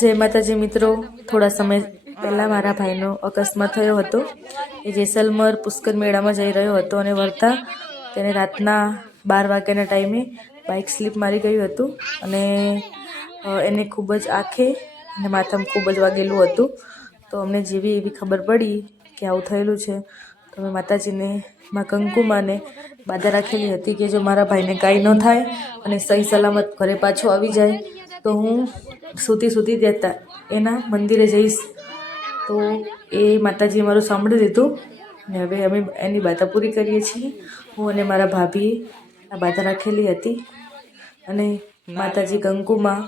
જય માતાજી મિત્રો, થોડા સમય પહેલાં મારા ભાઈનો અકસ્માત થયો હતો. એ જેસલમર પુષ્કર મેળામાં જઈ રહ્યો હતો અને વળતા તેને રાતના 12 વાગ્યાના ટાઈમે બાઇક સ્લીપ મારી ગયું હતું અને એને ખૂબ જ આંખે અને માથામાં ખૂબ જ વાગેલું હતું. તો અમને જેવી એવી ખબર પડી કે આવું થયેલું છે તો અમે માતાજીને માં કંકુમાને બાધા રાખેલી હતી કે જો મારા ભાઈને કાંઈ ન થાય અને સહી સલામત ઘરે પાછો આવી જાય તો હું સુધી દેતા એના મંદિરે જઈશ. તો એ માતાજીએ મારું સાંભળી લીધું ને હવે અમે એની બાધા પૂરી કરીએ છીએ. હું અને મારા ભાભીએ આ બાધા રાખેલી હતી અને માતાજી કંકુમાં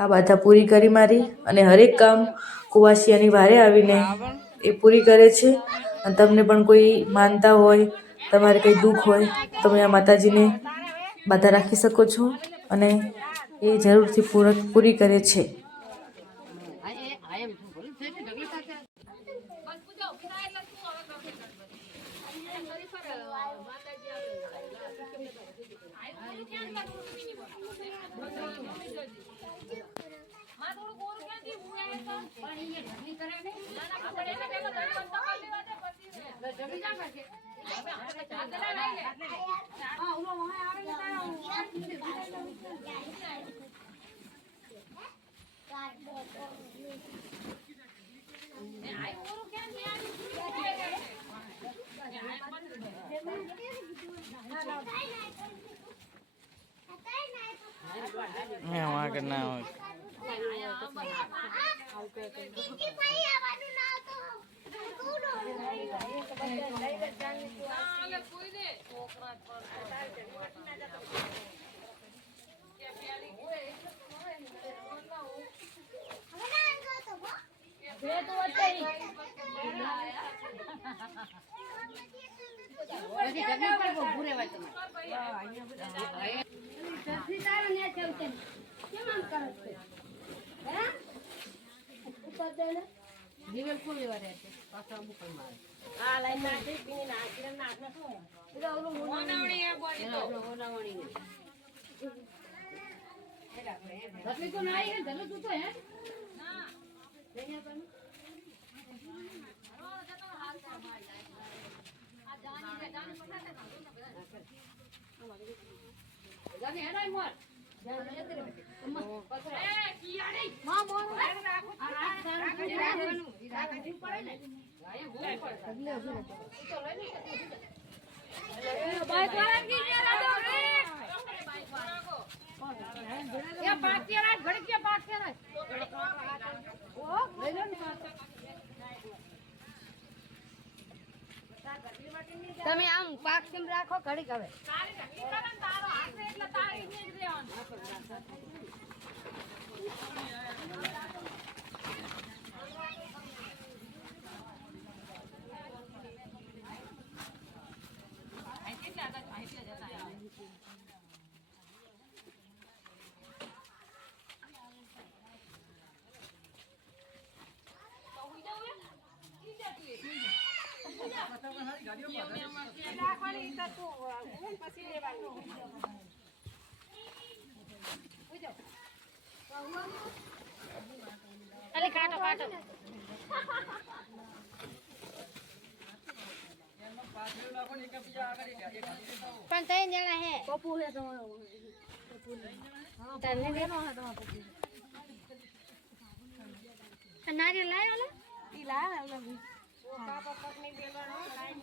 આ બાધા પૂરી કરી મારી અને હરેક કામ કુવાસિયાની વારે આવીને એ પૂરી કરે છે. અને તમને પણ કોઈ માનતા હોય, તમારે કંઈ દુઃખ હોય, તમે આ માતાજીને બાધા રાખી શકો છો અને એ જરૂરથી પૂરી કરે છે. તમે આમ પાક કેમ રાખો ઘડીક હવે અરે કાટો કાટો પણ તઈ જણા હે પપ્પુ હે તમારો પપ્પુ તને દેનો હે તમારો પપ્પુ નારી લાયો લે ઈ લાયો લે પાપા પકની દેવાનો લાઈન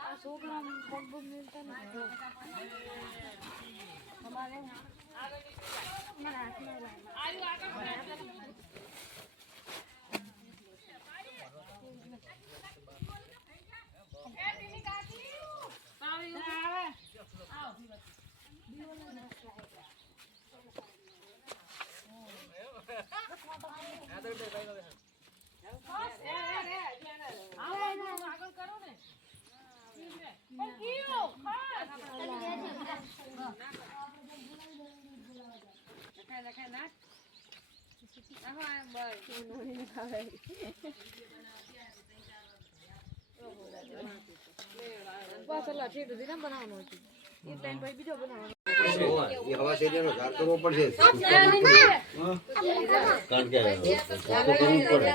આ છોકરા પગ મિલતા ને તમારે મારા હાથમાં આયુ આગળ બસ અલ્લા ઠીક દીના બનાવવાનો છે એ ટાઈમ પછી બીજો બનાવવાનો હવા શેરીનો ઘાટ કરવો પડશે કારણ કે કરવું પડે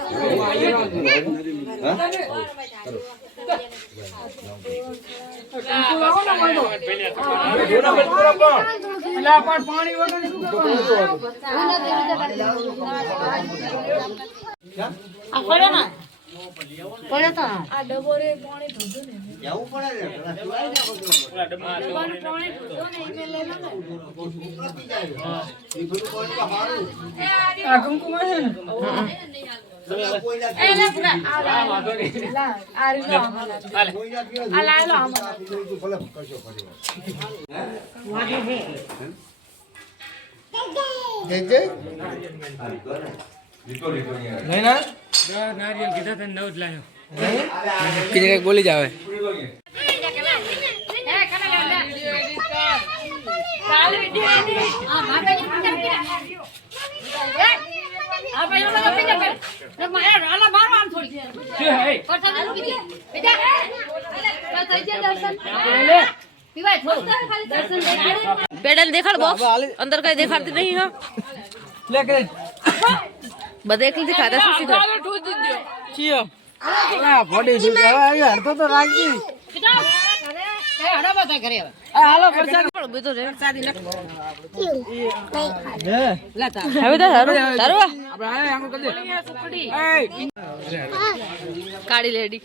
બોલી જાવે પેડલ દેખાડ બોક્સ અંદર કઈ દેખાડતી નહીં હા બધા એકલી દેખાતા શું શીખર ફોડી છે હવે હડતો તો રાખજી હાલો પ્રસાદ બધું રે હવે હવે તારું આપણે આમ કરી દે કાળી લેડી